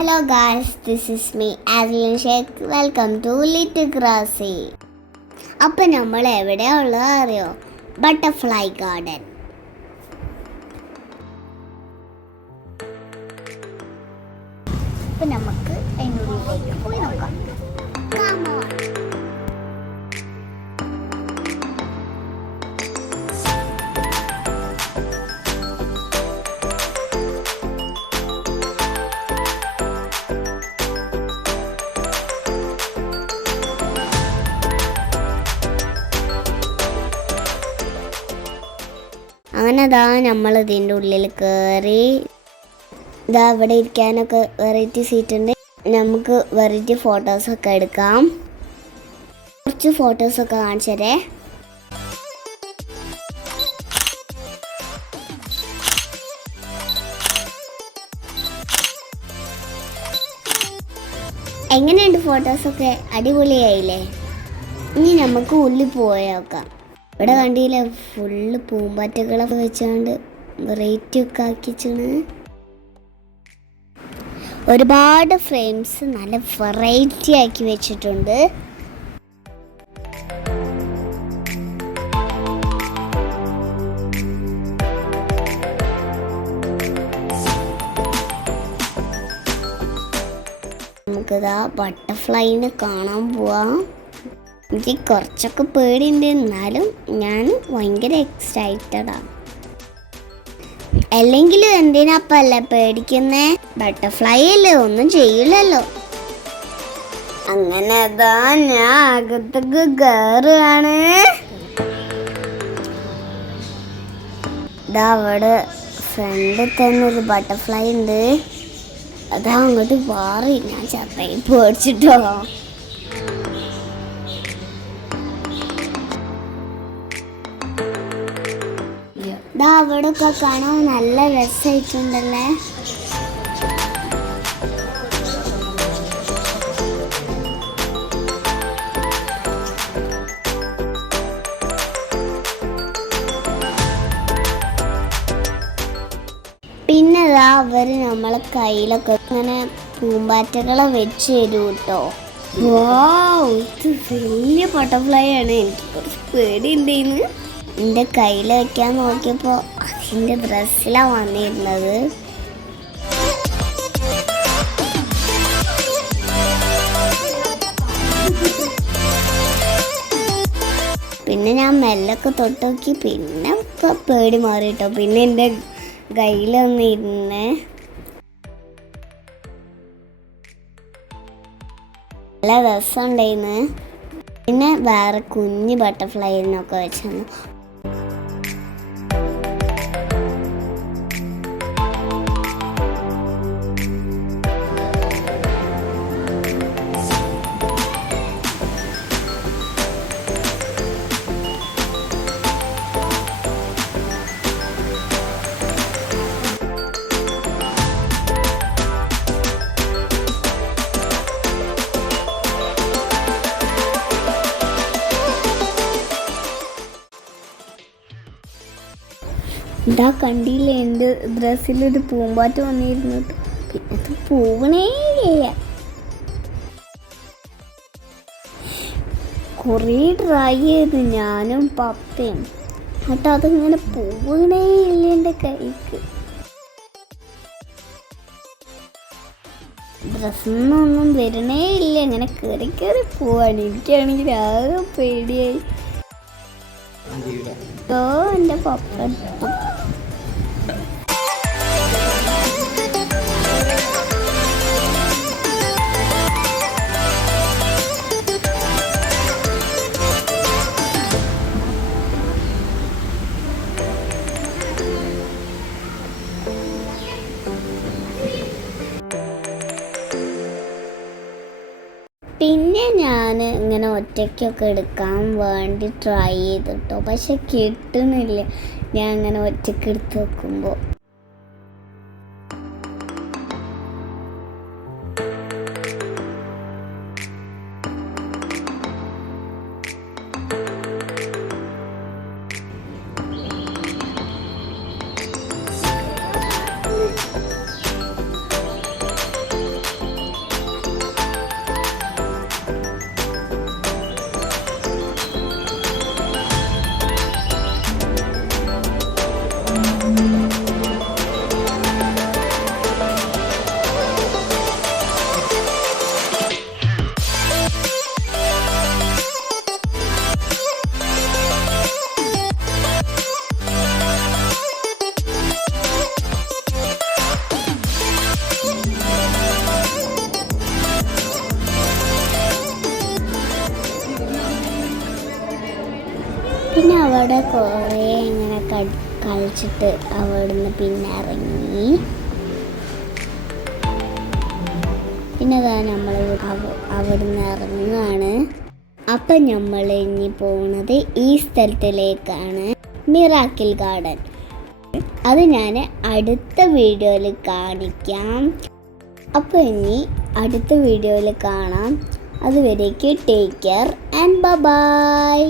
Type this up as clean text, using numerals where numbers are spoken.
Hello guys, this is me Adlin Sheikh. Welcome to Little Grassy. അപ്പോൾ നമ്മൾ എവിടെയാ ഉള്ളത് അറിയോ? Butterfly garden. അപ്പോൾ നമുക്ക് അതിനുള്ളിലേക്ക് പോയി നോക്കാം. Come on. അങ്ങനെ നമ്മൾ ഇതിൻ്റെ ഉള്ളിൽ കയറി. ഇവിടെ ഇരിക്കാനൊക്കെ വെറൈറ്റി സീറ്റ് ഉണ്ട്. നമുക്ക് വെറൈറ്റി ഫോട്ടോസൊക്കെ എടുക്കാം. കുറച്ച് ഫോട്ടോസൊക്കെ കാണിച്ചു തരേ. എങ്ങനെയുണ്ട് ഫോട്ടോസൊക്കെ? അടിപൊളിയായില്ലേ? ഇനി നമുക്ക് ഉള്ളിൽ പോയേക്കാം. ഇവിടെ കണ്ടില്ലേ, ഫുള്ള് പൂമ്പാറ്റകളൊക്കെ വെച്ചാണ്ട് വെറൈറ്റി ഒക്കെ ആക്കിച്ചാണ്. ഒരുപാട് ഫ്രെയിംസ് നല്ല വെറൈറ്റി ആക്കി വെച്ചിട്ടുണ്ട്. നമുക്കിതാ ബട്ടർഫ്ലൈനെ കാണാൻ പോവാം. എനിക്ക് കുറച്ചൊക്കെ പേടിയുണ്ട്, എന്നാലും ഞാൻ ഭയങ്കര എക്സൈറ്റഡാണ്. അല്ലെങ്കിലും എന്തിനാപ്പല്ലേ പേടിക്കുന്നേ? ബട്ടർഫ്ലൈ അല്ലേ, ഒന്നും ചെയ്യില്ലല്ലോ. അങ്ങനെ ഞാൻ അകത്തേക്ക് കയറുകയാണ്. അവിടെ ഫ്രണ്ടിൽ തന്നെ ഒരു ബട്ടർഫ്ലൈ ഉണ്ട്. അതാ അങ്ങോട്ട് മാറി, ഞാൻ ചെറുതായി പേടിച്ചിട്ടോ. അവിടെ ഒക്കെ കാണാൻ നല്ല രസമായിട്ടുണ്ടല്ലേ. പിന്നെ അവര് നമ്മളെ കയ്യിലൊക്കെ ഇങ്ങനെ പൂമ്പാറ്റകളെ വെച്ച് തരും കേട്ടോ. ഇത് വലിയ ബട്ടർഫ്ലൈ ആണ്. എനിക്ക് കുറച്ച് പേടിയുണ്ടെന്ന്. എൻ്റെ കയ്യിൽ വയ്ക്കാൻ നോക്കിയപ്പോൾ അതിൻ്റെ ഡ്രസ്സിലാണ് വന്നിരുന്നത്. പിന്നെ ഞാൻ മെല്ലൊക്കെ തൊട്ട് നോക്കി. പിന്നെ പേടി മാറിട്ടോ. പിന്നെ എൻ്റെ കയ്യിൽ വന്നിരുന്നേ. നല്ല രസമുണ്ടായിരുന്നു. പിന്നെ വേറെ കുഞ്ഞ് ബട്ടർഫ്ലൈനൊക്കെ വെച്ചാണ്. ഇതാ കണ്ടില്ലേ, എൻ്റെ ഡ്രസ്സിലൊരു പൂമ്പാറ്റ വന്നിരുന്നു. പിന്നെ അത് പോകണേ ഇല്ല. കുറേ ട്രൈ ചെയ്ത് ഞാനും പപ്പയും. എന്നിട്ട് അതിങ്ങനെ പോകണേ ഇല്ല എൻ്റെ കൈക്ക്. ഡ്രസ്സിന്നൊന്നും വരണേ ഇല്ല. ഇങ്ങനെ കയറി കയറി പോവാണ്. എനിക്കാണെങ്കിൽ ആകെ പേടിയായി. എൻ്റെ പപ്പ പിന്നെ ഞാൻ ഇങ്ങനെ ഒറ്റയ്ക്കൊക്കെ എടുക്കാൻ വേണ്ടി ട്രൈ ചെയ്തിട്ടോ. പക്ഷെ കിട്ടുന്നില്ല. ഞാൻ അങ്ങനെ ഒറ്റയ്ക്ക് എടുത്ത് വെക്കുമ്പോൾ പിന്നെ അവിടെ കുറേ ഇങ്ങനെ കളിച്ചിട്ട് അവിടുന്ന് പിന്നെ ഇറങ്ങി. പിന്നെ അതാ നമ്മൾ അവിടുന്ന് ഇറങ്ങുകയാണ്. അപ്പം നമ്മൾ ഇനി പോകുന്നത് ഈ സ്ഥലത്തിലേക്കാണ്, മിറാക്കിൾ ഗാർഡൻ. അത് ഞാൻ അടുത്ത വീഡിയോയിൽ കാണിക്കാം. അപ്പോൾ ഇനി അടുത്ത വീഡിയോയിൽ കാണാം. അതുവരേക്ക് ടേക്ക് കെയർ ആൻഡ് ബൈ.